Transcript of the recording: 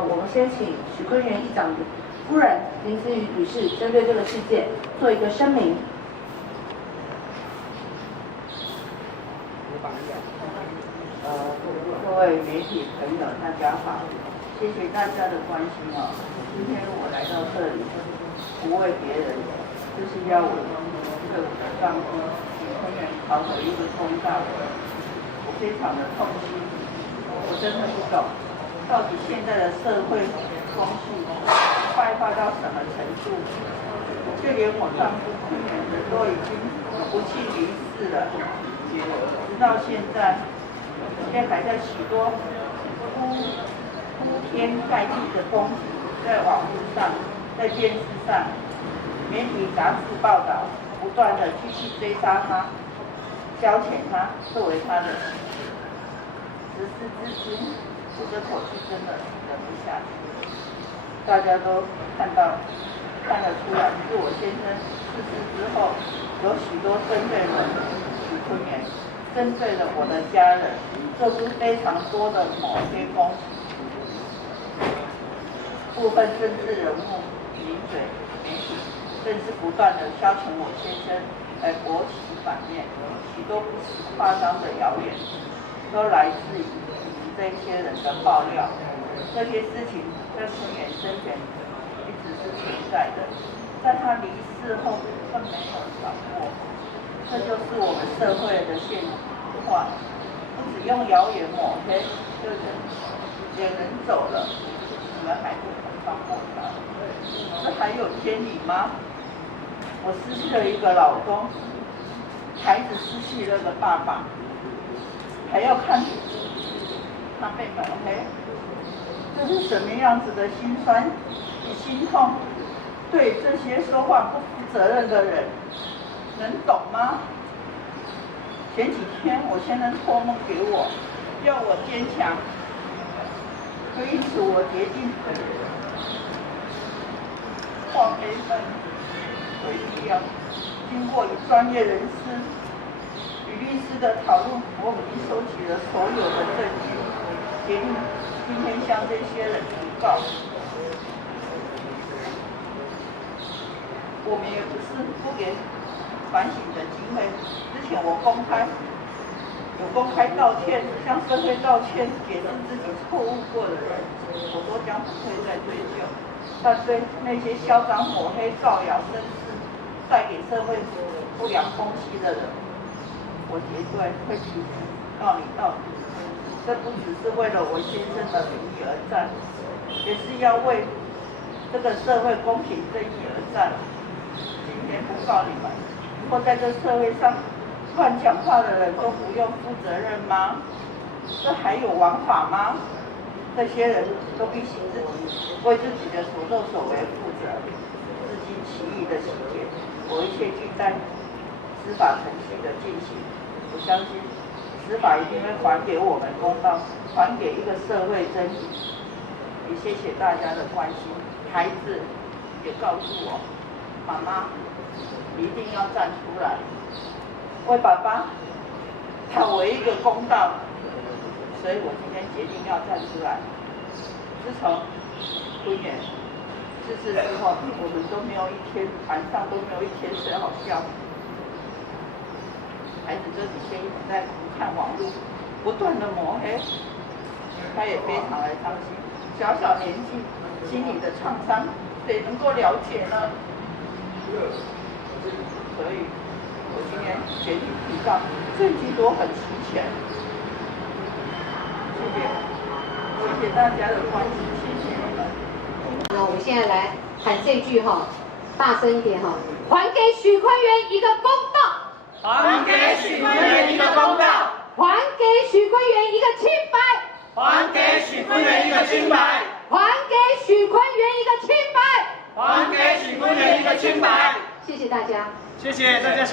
我们先请许坤元议长夫人林思雨女士针对这个事件做一个声明。各位媒体朋友，大家好，谢谢大家的关心哦。今天我来到这里，不为别人，就是要我对我的丈夫许坤元讨回一个公道。我非常的痛心，我真的不懂，到底现在的社会风气败坏到什么程度？就连我丈夫坤元都已经不幸离世了，直到现在还在许多铺天盖地的攻击，在网络上、在电视上、媒体杂志报道，不断的继续追杀他、消遣他，作为他的实施之心，这个口气真的忍不下去。大家都看得出来，是我先生逝世之后，有许多针对了许坤元，针对了我的家人，做出非常多的抹黑攻击。部分政治人物、名嘴、媒体，更是不断的消遣我先生来博其反面。许多不实夸张的谣言，都来自于这些人的爆料。这些事情在坤元生前一直是存在的，在他离世后更没有掌握。这就是我们社会的现况，不只用谣言抹黑，就人走了，你们还不肯放过他，这还有天理吗？我失去了一个老公，孩子失去了个爸爸，还要看他被抹黑，这是什么样子的心酸与心痛？对这些说话不负责任的人，能懂吗？前几天我先生托梦给我，要我坚强，所以此我决定化悲愤为力量。经过与专业人士与律师的讨论，我已经收集了所有的证据，决定今天向这些人提告。我们也不是不给反省的机会。之前我公开道歉，向社会道歉，解释自己错误过的人，我都将不会再追究。但对那些嚣张抹黑、造谣生事、带给社会不良风气的人，我绝对会提出告你到底。这不只是为了我先生的名誉而战，也是要为这个社会公平正义而战。今天不告你们，以后在这社会上乱讲话的人都不用负责任吗？这还有王法吗？这些人都必须为自己的所作所为负责。自经其意的细节，我一切尽在司法程序的进行。我相信司法一定会还给我们公道，还给一个社会正义。也谢谢大家的关心。孩子也告诉我，妈妈一定要站出来，为爸爸讨回一个公道。所以我今天决定要站出来。自从坤元逝世之后，我们都没有一天晚上都没有一天睡好觉。孩子这几天一直在看网络，不断的抹黑，他也非常的伤心。小小年纪，心里的创伤，谁能够了解呢？所以，我今天决定提告，证据都很齐全。谢谢大家的关心，谢谢你们。那我们现在来喊这句哈，大声一点哈，还给许坤元一个公道，还给许坤元一个公道，还给许坤元一个清白，还给许坤元一个清白，还给许坤元一个清白，还给许坤元一个清白。谢谢大家，谢谢大家。